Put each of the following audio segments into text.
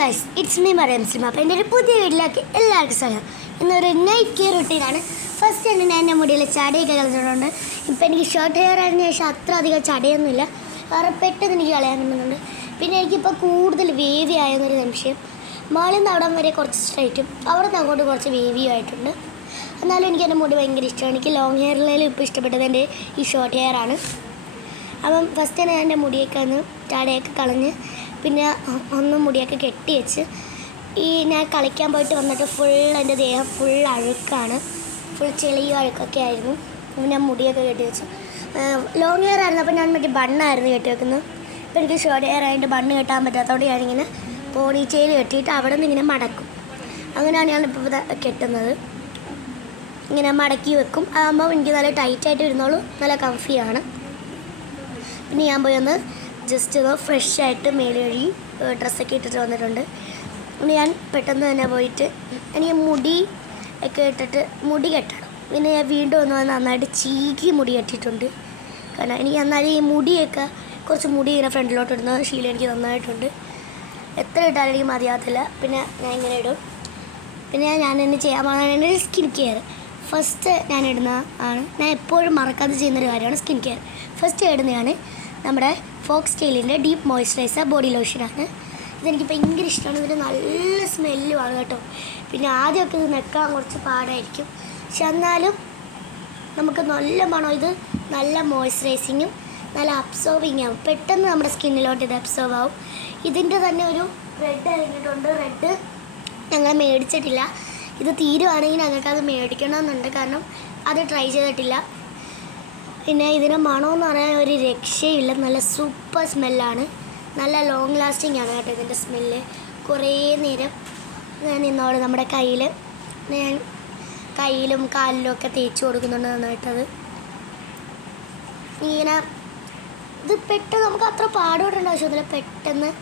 Guys, it's me Mariyam Slim. അപ്പോൾ എൻ്റെ ഒരു പുതിയ വീട്ടിലേക്ക് എല്ലാവർക്കും സ്വാഗതം. ഇന്നൊരു നൈറ്റ് കെയർ റുട്ടീനാണ്. ഫസ്റ്റ് തന്നെ ഞാൻ എൻ്റെ മുടിയിൽ ചടയൊക്കെ കളഞ്ഞിട്ടുണ്ട്. ഇപ്പോൾ എനിക്ക് ഷോർട്ട് ഹെയർ ആയതിനു ശേഷം അത്ര അധികം ചടയൊന്നുമില്ല, വേറെ പെട്ടെന്ന് എനിക്ക് കളയാൻ പറ്റുന്നുണ്ട്. പിന്നെ എനിക്കിപ്പോൾ കൂടുതൽ വേവി ആയെന്നൊരു സംശയം. മുകളിൽ നിന്ന് അവിടം വരെ കുറച്ച് സ്ട്രൈറ്റും അവിടെ നിന്ന് അങ്ങോട്ട് കുറച്ച് വേവിയും ആയിട്ടുണ്ട്. എന്നാലും എനിക്ക് എൻ്റെ മുടി ഭയങ്കര ഇഷ്ടമാണ്. എനിക്ക് ലോങ് ഹെയറിലും ഇപ്പോൾ ഇഷ്ടപ്പെട്ടത് എൻ്റെ ഈ ഷോർട്ട് ഹെയർ ആണ്. അപ്പം ഫസ്റ്റ് തന്നെ ഞാൻ എൻ്റെ മുടിയൊക്കെ ഒന്ന് ചടയൊക്കെ കളഞ്ഞ് പിന്നെ ഒന്ന് മുടിയൊക്കെ കെട്ടി വെച്ച് ഞാൻ കളിക്കാൻ പോയിട്ട് വന്നിട്ട് ഫുൾ എൻ്റെ ദേഹം ഫുൾ അഴുക്കാണ്, ഫുൾ ചെളിയും അഴുക്കൊക്കെ ആയിരുന്നു. അപ്പം ഞാൻ മുടിയൊക്കെ കെട്ടി വെച്ചു. ലോങ് ഹെയർ ആയിരുന്നു, അപ്പോൾ ഞാൻ മറ്റേ ബണ്ണായിരുന്നു കെട്ടി വെക്കുന്നത്. ഇപ്പോൾ എനിക്ക് ഷോർട്ട് ഹെയർ ആയിട്ട് ബണ്ണ് കെട്ടാൻ പറ്റാത്തതുകൊണ്ട് ഞാനിങ്ങനെ പോണി ചെയിൽ കെട്ടിയിട്ട് അവിടെ നിന്ന് ഇങ്ങനെ മടക്കും. അങ്ങനെയാണ് ഞാനിപ്പോൾ കെട്ടുന്നത്. ഇങ്ങനെ മടക്കി വെക്കും. ആകുമ്പോൾ എനിക്ക് നല്ല ടൈറ്റായിട്ട് വരുന്നോളൂ, നല്ല കംഫിയാണ്. പിന്നെ ഞാൻ പോയി ഒന്ന് ജസ്റ്റ് ഒന്ന് ഫ്രഷ് ആയിട്ട് മേലെ കഴുകി ഡ്രസ്സൊക്കെ ഇട്ടിട്ട് വന്നിട്ടുണ്ട്. പിന്നെ ഞാൻ പെട്ടെന്ന് തന്നെ പോയിട്ട് എനിക്ക് മുടി ഒക്കെ ഇട്ടിട്ട് മുടി കെട്ടണം. പിന്നെ ഞാൻ വീണ്ടും ഒന്ന് നന്നായിട്ട് ചീകി മുടി കെട്ടിയിട്ടുണ്ട്. കാരണം എനിക്ക് നന്നായി ഈ മുടിയൊക്കെ കുറച്ച് മുടി ഇങ്ങനെ ഫ്രണ്ടിലോട്ട് ഇടുന്ന ശീലം എനിക്ക് നന്നായിട്ടുണ്ട്. എത്ര ഇട്ടാലും എനിക്ക് മതിയാകത്തില്ല. പിന്നെ ഞാൻ ഇങ്ങനെ ഇടും. പിന്നെ ഞാൻ എന്നെ ചെയ്യാൻ പോകുന്നത് എൻ്റെ സ്കിൻ കെയർ. ഫസ്റ്റ് ഞാൻ ഇടുന്ന ഞാൻ എപ്പോഴും മറക്കാതെ ചെയ്യുന്നൊരു കാര്യമാണ് സ്കിൻ കെയർ. ഫസ്റ്റ് ഇടുന്നതാണ് നമ്മുടെ ഫോക്സ് ടെയിലിൻ്റെ ഡീപ്പ് മോയ്സ്ചറൈസർ ബോഡി ലോഷനാണ്. ഇതെനിക്ക് ഭയങ്കര ഇഷ്ടമാണ്. ഇതിന് നല്ല സ്മെല്ലുമാണ് കേട്ടോ. പിന്നെ ആദ്യമൊക്കെ ഇത് നെക്കാൻ കുറച്ച് പാടായിരിക്കും, പക്ഷെ എന്നാലും നമുക്ക് നല്ല മണം. ഇത് നല്ല മോയ്സ്ചറൈസിങ്ങും നല്ല അബ്സോർബിങ് ആവും. പെട്ടെന്ന് നമ്മുടെ സ്കിന്നിലോട്ട് ഇത് അബ്സോർബ് ആവും. ഇതിൻ്റെ തന്നെ ഒരു റെഡ് ഇറങ്ങിയിട്ടുണ്ട്. റെഡ് ഞങ്ങൾ മേടിച്ചിട്ടില്ല. ഇത് തീരുവാണെങ്കിൽ ഞങ്ങൾക്കത് മേടിക്കണമെന്നുണ്ട്, കാരണം അത് ട്രൈ ചെയ്തിട്ടില്ല. പിന്നെ ഇതിന് മണമെന്ന് പറയാൻ ഒരു രക്ഷയില്ല. നല്ല സൂപ്പർ സ്മെല്ലാണ്, നല്ല ലോങ് ലാസ്റ്റിംഗ് ആണ് കേട്ടോ ഇതിൻ്റെ സ്മെല്ല്. കുറേ നേരം ഞാൻ ഇന്നോട് നമ്മുടെ ഞാൻ കയ്യിലും കാലിലും ഒക്കെ തേച്ച് കൊടുക്കുന്നുണ്ട് നന്നായിട്ടത്. ഇങ്ങനെ ഇത് പെട്ടെന്ന് നമുക്ക് അത്ര പാടുപെടേണ്ട ആവശ്യമൊന്നുമില്ല, പെട്ടെന്ന്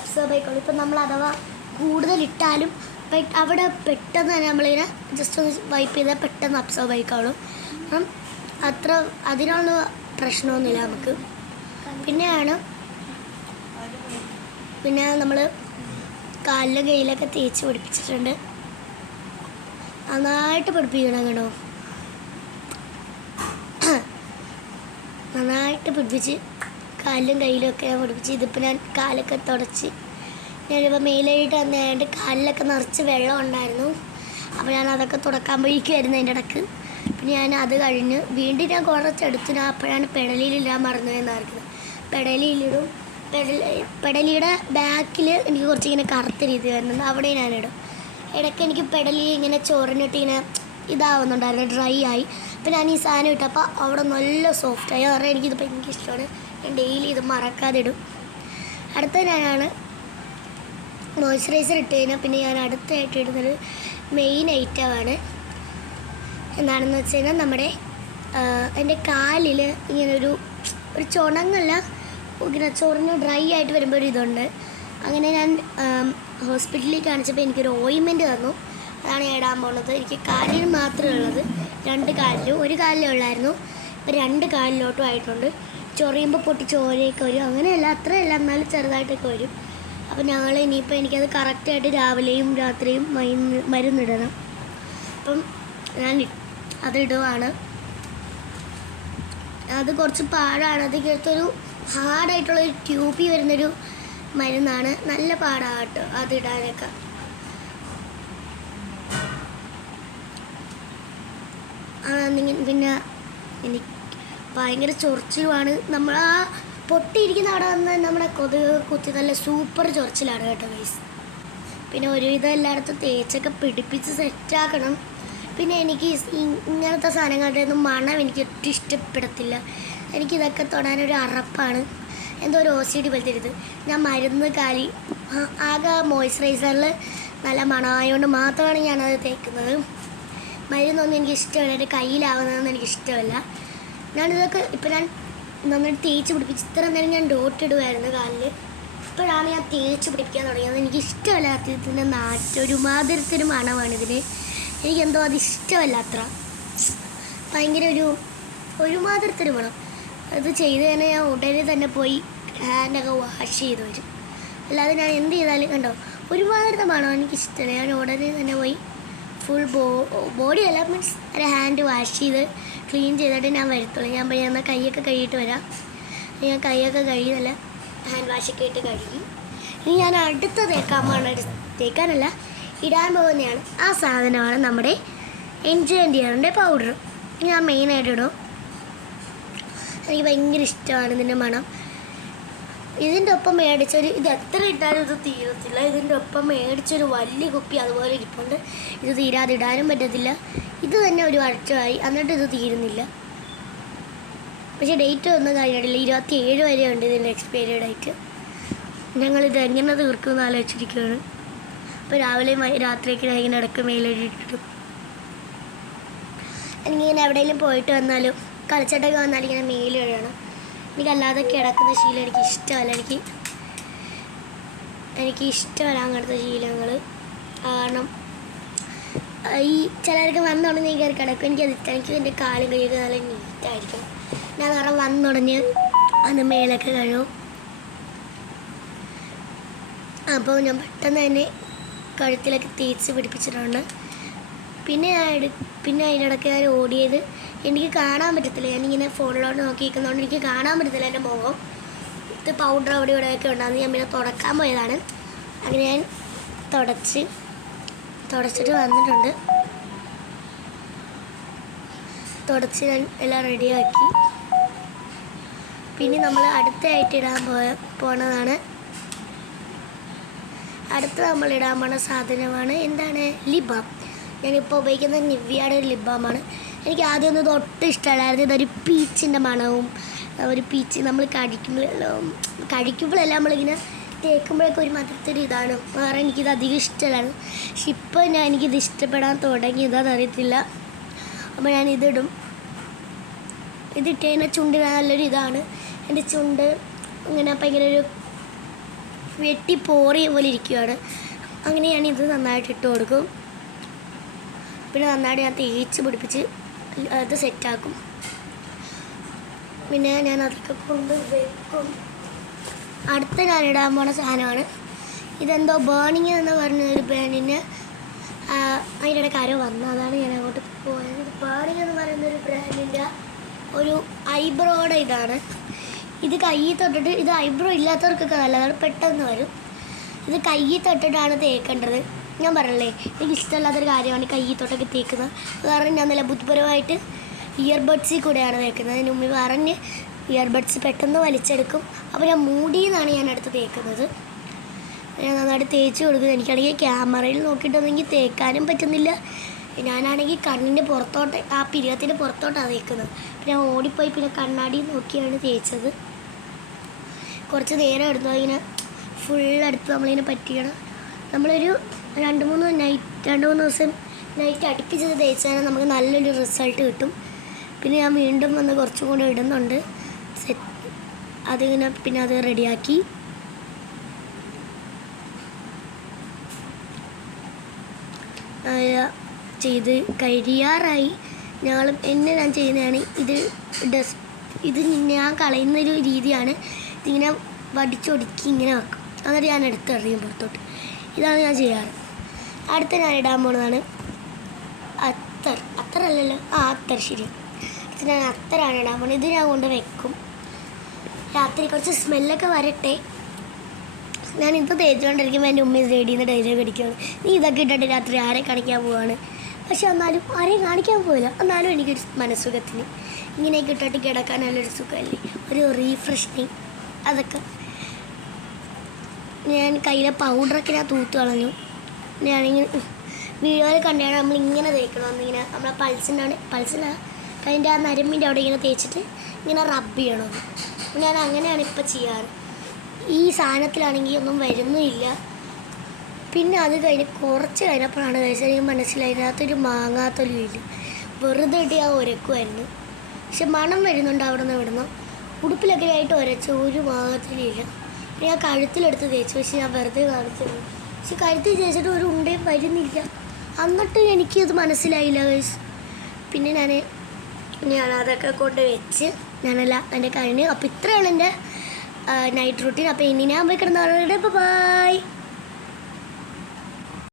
അബ്സോർബ് ആയിക്കോളും. ഇപ്പം നമ്മൾ അഥവാ കൂടുതലിട്ടാലും അവിടെ പെട്ടെന്ന് തന്നെ നമ്മളിങ്ങനെ ജസ്റ്റ് ഒന്ന് വൈപ്പ് ചെയ്താൽ പെട്ടെന്ന് അബ്സോർബ് ആയിക്കോളും. അപ്പം അത്ര അതിനുള്ള പ്രശ്നമൊന്നുമില്ല നമുക്ക്. പിന്നെ നമ്മൾ കാലിലും കയ്യിലൊക്കെ തേച്ച് പിടിപ്പിച്ചിട്ടുണ്ട്. നന്നായിട്ട് പിടിപ്പിക്കണം കേട്ടോ. നന്നായിട്ട് പിടിപ്പിച്ച് കാലിലും കയ്യിലും ഒക്കെ ഞാൻ പിടിപ്പിച്ച്. ഇതിപ്പോൾ ഞാൻ കാലൊക്കെ തുടച്ച് ഞാനിപ്പോൾ മേലായിട്ട് വന്നായിട്ട് കാലിലൊക്കെ നിറച്ച് വെള്ളം ഉണ്ടായിരുന്നു. അപ്പോൾ ഞാൻ അതൊക്കെ തുടക്കാൻ പോയിരിക്കുമായിരുന്നു അതിൻ്റെ ഇടക്ക്. പിന്നെ ഞാൻ അത് കഴിഞ്ഞ് വീണ്ടും ഞാൻ കുറച്ചെടുത്ത് ഞാൻ അപ്പോഴാണ് പെടലിയിലിടാൻ മറന്നതെന്നായിരിക്കുന്നത്. പെടലിയിലിടും. പെടലിയുടെ ബാക്കിൽ എനിക്ക് കുറച്ചിങ്ങനെ കറുത്ത രീതി വരുന്നുണ്ട്, അവിടെ ഞാനിടും. ഇടയ്ക്ക് എനിക്ക് പെടലി ഇങ്ങനെ ചൊറിഞ്ഞിട്ട് ഇങ്ങനെ ഇതാവുന്നുണ്ടായിരുന്നു, ഡ്രൈ ആയി. അപ്പോൾ ഞാൻ ഈ സാധനം ഇട്ടപ്പോൾ അവിടെ നല്ല സോഫ്റ്റായി. കാരണം എനിക്കിത് ഭയങ്കര ഇഷ്ടമാണ്. ഞാൻ ഡെയിലി ഇത് മറക്കാതെ ഇടും. അടുത്ത ഞാനാണ് മോയ്സ്ചറൈസർ ഇട്ട് കഴിഞ്ഞാൽ പിന്നെ ഞാൻ അടുത്തായിട്ട് ഇടുന്നൊരു മെയിൻ ഐറ്റമാണ് എന്താണെന്ന് വെച്ച് കഴിഞ്ഞാൽ നമ്മുടെ എൻ്റെ കാലിൽ ഇങ്ങനൊരു ചുണങ്ങല്ല, ഇങ്ങനെ ചൊറിഞ്ഞ് ഡ്രൈ ആയിട്ട് വരുമ്പോൾ ഒരു ഇതുണ്ട്. അങ്ങനെ ഞാൻ ഹോസ്പിറ്റലിൽ കാണിച്ചപ്പോൾ എനിക്കൊരു ഓയിൻമെൻറ്റ് തന്നു. അതാണ് ഞാൻ ഇടാൻ പോകുന്നത്. എനിക്ക് കാലിൽ മാത്രമേ ഉള്ളത്, 2 കാലിലും. ഒരു കാലിലേ ഉള്ളായിരുന്നു, ഇപ്പോൾ 2 കാലിലോട്ടും ആയിട്ടുണ്ട്. ചൊറിയുമ്പോൾ പൊട്ടി ചോരയൊക്കെ വരും. അങ്ങനെയല്ല, അത്രയല്ല, എന്നാലും ചെറുതായിട്ടൊക്കെ വരും. അപ്പോൾ ഞങ്ങൾ ഇനിയിപ്പോൾ എനിക്കത് കറക്റ്റായിട്ട് രാവിലെയും രാത്രിയും മരുന്നിടണം. അപ്പം ഞാൻ അതിടുവാണ്. അത് കുറച്ച് പാടാണ്. അതിനകത്തൊരു ഹാർഡായിട്ടുള്ളൊരു ട്യൂബിൽ വരുന്നൊരു മരുന്നാണ്. നല്ല പാടാണ് കേട്ടോ അതിടാനൊക്കെ. പിന്നെ എനിക്ക് ഭയങ്കര ചൊറിച്ചിലുമാണ്. നമ്മൾ ആ പൊട്ടിയിരിക്കുന്ന അവിടെ വന്ന് നമ്മുടെ കൊതുക് കുത്തി നല്ല സൂപ്പർ ചൊറിച്ചിലാണ് കേട്ടോ ഗൈസ്. പിന്നെ ഒരുവിധം എല്ലായിടത്തും തേച്ചൊക്കെ പിടിപ്പിച്ച് സെറ്റാക്കണം. പിന്നെ എനിക്ക് ഇങ്ങനത്തെ സാധനങ്ങളുടെ ഒന്നും മണം എനിക്ക് ഒട്ടും ഇഷ്ടപ്പെടത്തില്ല. എനിക്കിതൊക്കെ തൊടാനൊരു അറപ്പാണ്, എന്തോ ഒരു OCD പോലത്തെ ഇത്. ഞാൻ മരുന്ന് ആകെ മോയ്സ്ചറൈസറിൽ നല്ല മണമായതുകൊണ്ട് മാത്രമാണ് ഞാനത് തേക്കുന്നത്. മരുന്നൊന്നും എനിക്ക് ഇഷ്ടമല്ല, എൻ്റെ കയ്യിലാവുന്നതെന്ന് എനിക്കിഷ്ടമല്ല. ഞാനിതൊക്കെ ഇപ്പോൾ ഞാൻ നന്നായിട്ട് തേച്ച് പിടിപ്പിച്ച് ഇത്ര നേരം ഞാൻ ഡോട്ട് ഇടുമായിരുന്നു കാലിൽ. ഇപ്പോഴാണ് ഞാൻ തേച്ച് പിടിപ്പിക്കാൻ തുടങ്ങിയത്. എനിക്കിഷ്ടമല്ല ഇതിൻ്റെ ഒരുമാതിരത്തൊരു മണമാണിതിന്. എനിക്കെന്തോ അതിഷ്ടമല്ല അത്ര. ഭയങ്കര ഒരുമാതിരത്തൊരു മണം. അത് ചെയ്ത് തന്നെ ഞാൻ ഉടനെ തന്നെ പോയി ഹാൻഡൊക്കെ വാഷ് ചെയ്ത് വരും. അല്ലാതെ ഞാൻ എന്ത് ചെയ്താലും കണ്ടോ ഒരുമാതിരത്തെ മണം എനിക്കിഷ്ടമല്ല. ഞാൻ ഉടനെ തന്നെ പോയി ഫുൾ ബോഡി അല്ല മീൻസ് ഒരു ഹാൻഡ് വാഷ് ചെയ്ത് ക്ലീൻ ചെയ്തിട്ട് ഞാൻ വരത്തുള്ളൂ. ഞാൻ എന്നാൽ കൈയൊക്കെ കഴുകിയിട്ട് വരാം. ഞാൻ കൈയൊക്കെ കഴുകി നല്ല ഹാൻഡ് വാഷൊക്കെ ഇട്ട് കഴുകി. ഇനി ഞാൻ അടുത്ത തേക്കാനല്ല ഇടാൻ പോകുന്നതാണ്. ആ സാധനമാണ് നമ്മുടെ എൻജോയ് ഡിയറിൻ്റെ പൗഡർ. ഞാൻ മെയിനായിട്ട് ഇടും. എനിക്ക് ഭയങ്കര ഇഷ്ടമാണ് ഇതിൻ്റെ മണം. ഇതിൻ്റെ ഒപ്പം മേടിച്ചൊരു ഇത് എത്ര ഇട്ടാലും ഇത് തീരത്തില്ല. ഇതിൻ്റെ ഒപ്പം മേടിച്ചൊരു വലിയ കുപ്പി അതുപോലെ ഇരിപ്പുണ്ട്. ഇത് തീരാതെ ഇടാനും പറ്റത്തില്ല. ഇത് തന്നെ ഒരു വർഷമായി എന്നിട്ട് ഇത് തീരുന്നില്ല. പക്ഷേ ഡേറ്റ് ഒന്നും കഴിഞ്ഞിട്ടില്ല. 27 വരെ ഉണ്ട് ഇതിൻ്റെ എക്സ്പയറി ഡേറ്റ്. ഞങ്ങളിത് എങ്ങനെ തീർക്കുമെന്ന് ആലോചിച്ചിരിക്കുകയാണ്. അപ്പോൾ രാവിലെയും രാത്രിയൊക്കെ ഞാൻ ഇങ്ങനെ ഇടയ്ക്ക് മെയിലിട്ടിട്ടും എനിക്കിങ്ങനെ എവിടെയെങ്കിലും പോയിട്ട് വന്നാലും കളിച്ചിട്ടൊക്കെ വന്നാലും ഇങ്ങനെ മെയിൽ കഴിയണം. എനിക്കല്ലാതെ കിടക്കുന്ന ശീലം എനിക്ക് ഇഷ്ടമല്ല. എനിക്ക് ഇഷ്ടമല്ല അങ്ങനത്തെ ശീലങ്ങൾ. കാരണം ഈ ചിലർക്ക് വന്നുടനെ കയറി കിടക്കും. എനിക്ക് എൻ്റെ കാലും കൈയൊക്കെ നല്ല നീറ്റായിരിക്കും. ഞാൻ കാരണം വന്നുടഞ്ഞ് അന്ന് മേലൊക്കെ കഴിയും. അപ്പോൾ ഞാൻ പെട്ടെന്ന് തന്നെ കഴുത്തിലൊക്കെ തേച്ച് പിടിപ്പിച്ചിട്ടുണ്ട്. പിന്നെ അതിനിടയ്ക്ക് ഞാൻ ഓടിയത് എനിക്ക് കാണാൻ പറ്റത്തില്ല. ഞാനിങ്ങനെ ഫോണിലോട്ട് നോക്കിയിരിക്കുന്നതുകൊണ്ട് എനിക്ക് കാണാൻ പറ്റത്തില്ല എൻ്റെ മുഖം. ഇത് പൗഡർ അവിടെ ഇവിടെയൊക്കെ ഉണ്ടാകുന്നത്. ഞാൻ പിന്നെ തുടക്കാൻ പോയതാണ്. അങ്ങനെ ഞാൻ തുടച്ചിട്ട് വന്നിട്ടുണ്ട്. തുടച്ച് ഞാൻ എല്ലാം റെഡിയാക്കി. പിന്നെ നമ്മൾ അടുത്തായിട്ട് ഇടാൻ പോണതാണ്. അടുത്ത് നമ്മൾ ഇടാൻ പോണ സാധനമാണ് എന്താണ് ലിപ് ബാം. ഞാനിപ്പോൾ ഉപയോഗിക്കുന്നത് നിവ്യയുടെ ഒരു ലിപ് ബാമാണ്. എനിക്ക് ആദ്യമൊന്നും ഇത് ഒട്ടും ഇഷ്ടമല്ലായിരുന്നു. ഇതൊരു പീച്ചിൻ്റെ മണവും ഒരു പീച്ച് നമ്മൾ കഴിക്കുമ്പോഴെല്ലാം നമ്മളിങ്ങനെ തേക്കുമ്പോഴൊക്കെ ഒരു മധുരത്തൊരു ഇതാണ്. വേറെ എനിക്കിത് അധികം ഇഷ്ടമല്ലായിരുന്നു. പക്ഷെ ഇപ്പോൾ എനിക്കിത് ഇഷ്ടപ്പെടാൻ തുടങ്ങിയതാണെന്ന് അറിയത്തില്ല. അപ്പോൾ ഞാനിതിടും. ഇതിട്ട് കഴിഞ്ഞാൽ ചുണ്ടിന് നല്ലൊരു ഇതാണ്. എൻ്റെ ചുണ്ട് ഇങ്ങനെ ഭയങ്കര ഒരു വെട്ടിപ്പോറിയ പോലെ ഇരിക്കുകയാണ്. അങ്ങനെ ഞാനിത് നന്നായിട്ട് ഇട്ട് കൊടുക്കും. പിന്നെ നന്നായിട്ട് ഞാൻ തേച്ച് പിടിപ്പിച്ച് അത് സെറ്റാക്കും. പിന്നെ ഞാൻ അതൊക്കെ കൊണ്ട് വെക്കും. അടുത്ത ഞാനിടാൻ പോണ സാധനമാണ് ഇതെന്തോ ബേണിങ് എന്ന് പറഞ്ഞൊരു ബ്രാൻഡിന് അതിൻ്റെ കാര്യം വന്നു. അതാണ് ഞാൻ അങ്ങോട്ട് പോയത്. ബേണിങ് എന്ന് പറയുന്നൊരു ബ്രാൻഡിൻ്റെ ഒരു ഐബ്രോയുടെ ഇതാണ്. ഇത് കയ്യിൽ തൊട്ടിട്ട് ഇത് ഐബ്രോ ഇല്ലാത്തവർക്കൊക്കെ നല്ലതാണ്, പെട്ടെന്ന് വരും. ഇത് കയ്യിൽ തൊട്ടിട്ടാണ് തേക്കേണ്ടത്. ഞാൻ പറഞ്ഞല്ലേ എനിക്ക് ഇഷ്ടമല്ലാത്തൊരു കാര്യമാണ് കയ്യിൽ തൊട്ടൊക്കെ തേക്കുന്നത്. കാരണം ഞാൻ നല്ല ബുദ്ധിപരമായിട്ട് ഇയർബഡ്സിൽ കൂടെയാണ് തേക്കുന്നത്. അതിന് മുമ്പ് പറഞ്ഞ് ഇയർബഡ്സ് പെട്ടെന്ന് വലിച്ചെടുക്കും. അപ്പോൾ ഞാൻ മൂടിയിൽ നിന്നാണ് ഞാൻ അടുത്ത് തേക്കുന്നത്. ഞാൻ നന്നായിട്ട് തേച്ച് കൊടുക്കുന്നത്. എനിക്കാണെങ്കിൽ ക്യാമറയിൽ നോക്കിയിട്ടൊന്നെങ്കിൽ തേക്കാനും പറ്റുന്നില്ല. ഞാനാണെങ്കിൽ കണ്ണിൻ്റെ പുറത്തോട്ട് ആ പിരികത്തിൻ്റെ പുറത്തോട്ടാണ് തേക്കുന്നത്. പിന്നെ ഓടിപ്പോയി പിന്നെ കണ്ണാടി നോക്കിയാണ് തേച്ചത്. കുറച്ച് നേരം എടുത്തു ഇങ്ങനെ ഫുള്ളെടുത്ത് നമ്മളിങ്ങനെ പറ്റിക്കണം. നമ്മളൊരു 2-3 ദിവസം നൈറ്റ് അടുപ്പിച്ചത് തേച്ചാൽ നമുക്ക് നല്ലൊരു റിസൾട്ട് കിട്ടും. പിന്നെ ഞാൻ വീണ്ടും വന്ന് കുറച്ചും കൂടെ ഇടുന്നുണ്ട്. അതിങ്ങനെ പിന്നെ അത് റെഡിയാക്കി ചെയ്ത് കഴിയാറായി. ഞാൻ ചെയ്യുന്നതാണ് ഇത് ഞാൻ കളയുന്നൊരു രീതിയാണ്. ഇതിങ്ങനെ വടിച്ചൊടുക്കി ഇങ്ങനെ വെക്കും. എന്നിട്ട് ഞാൻ എടുത്തെറിയും പുറത്തോട്ട്. ഇതാണ് ഞാൻ ചെയ്യാറ്. അടുത്ത ഞാൻ ഇടാൻ പോകുന്നതാണ് അത്തറല്ലല്ലോ അത്തർ ശരി. ഇത് ഞാൻ അത്തറാണ് ഇടാൻ പോകുന്നത്. ഇത് ഞാൻ കൊണ്ട് വെക്കും. രാത്രി കുറച്ച് സ്മെല്ലൊക്കെ വരട്ടെ. ഞാനിത് തേച്ചുകൊണ്ടിരിക്കുമ്പോൾ എൻ്റെ ഉമ്മ റെഡിയിൽ നിന്ന് ഡൈലൊക്കെ അടിക്കുകയാണ്. നീ ഇതൊക്കെ ഇട്ടിട്ട് രാത്രി ആരെ കാണിക്കാൻ പോവാണ്. പക്ഷെ എന്നാലും ആരെയും കാണിക്കാൻ പോയില്ല. എന്നാലും എനിക്കൊരു മനസ്സുഖത്തിന് ഇങ്ങനെയൊക്കെ ഇട്ടിട്ട് കിടക്കാൻ നല്ലൊരു സുഖമല്ലേ, ഒരു റീഫ്രഷിങ്. അതൊക്കെ ഞാൻ കയ്യിലെ പൗഡറൊക്കെ ഞാൻ തൂത്ത് കളഞ്ഞു. ഞാനിങ്ങനെ വീഡിയോയിൽ കണ്ടാണ് നമ്മളിങ്ങനെ തേക്കണമെന്നിങ്ങനെ നമ്മളെ പൾസിൻ്റെ അതിൻ്റെ ആ നരമ്പിൻ്റെ അവിടെ ഇങ്ങനെ തേച്ചിട്ട് ഇങ്ങനെ റബ്ബ് ചെയ്യണമെന്ന്. ഞാൻ അങ്ങനെയാണ് ഇപ്പം ചെയ്യാറ്. ഈ സാധനത്തിലാണെങ്കിൽ ഒന്നും വരുന്നുമില്ല. പിന്നെ അത് കുറച്ച് കഴിഞ്ഞപ്പോഴാണ് കഴിച്ചാൽ മനസ്സിലായി അതിനകത്തൊരു മാങ്ങാത്തൊലിയില്ല. വെറുതെ ഇട്ട് ഞാൻ ഉരക്കുമായിരുന്നു. പക്ഷെ മണം വരുന്നുണ്ട് അവിടെ നിന്ന് ഇവിടുന്ന്. ഉടുപ്പിലൊക്കെ ആയിട്ട് ഉരച്ച ഒരു മാങ്ങാത്തൊലിയില്ല. ഞാൻ കഴുത്തിലെടുത്ത് തേച്ചു. പക്ഷെ ഞാൻ വെറുതെ കാണിച്ചിരുന്നു. പക്ഷെ കഴുത്തിൽ തേച്ചിട്ട് ഒരു ഉണ്ടയും വരുന്നില്ല. എന്നിട്ട് എനിക്കത് മനസ്സിലായില്ല ഗൈസ്. പിന്നെ ഞാൻ അതൊക്കെ കൊണ്ട് വെച്ച് ഞാനെല്ലാം എൻ്റെ കഴിഞ്ഞ്. അപ്പോൾ ഇത്രയാണ് എൻ്റെ നൈറ്റ് റൂട്ടീൻ. അപ്പോൾ ഇനി ഞാൻ പോയി കിടന്നവരുടെ ബൈ.